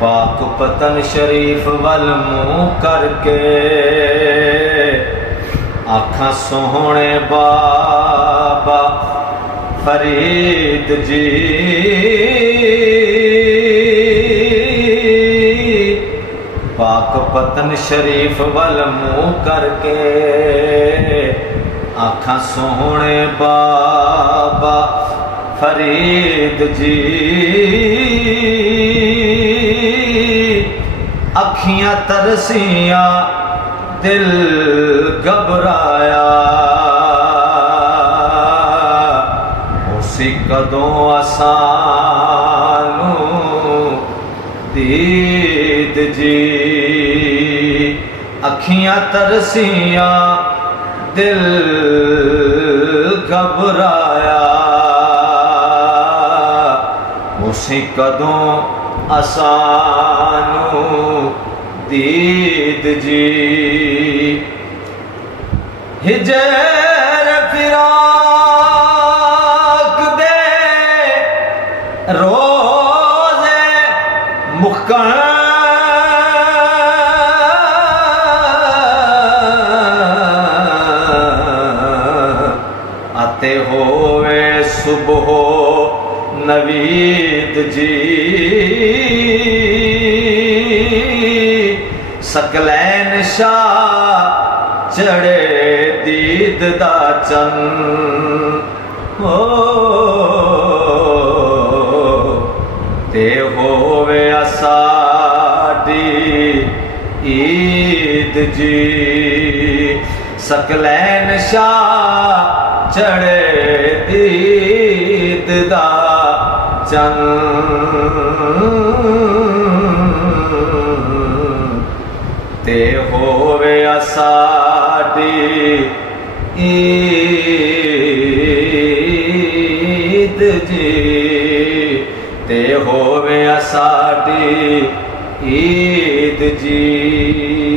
पाक पतन शरीफ वल मुँह करके आखा सोहने बाबा फरीद जी, पाक पतन शरीफ वल मुँह करके आखा सोहने बाबा फरीद जी। अखियां तरसिया दिल घबराया, उसी कदों असानू दीद जी। अखियां तरसिया दिल घबराया, उसी कदों असानू दीद जी। हिजर फिराक दे रोज़े मुक्कन आते होवे सुबह नवीद जी। सकलैन शाह चढ़े दीद दा चन, हो ते होवे असाडी ईद जी। सकलैन शाह चढ़े दीद दा चन, ते होवे असाडी ईद जी, ते होवे असाडी ईद जी।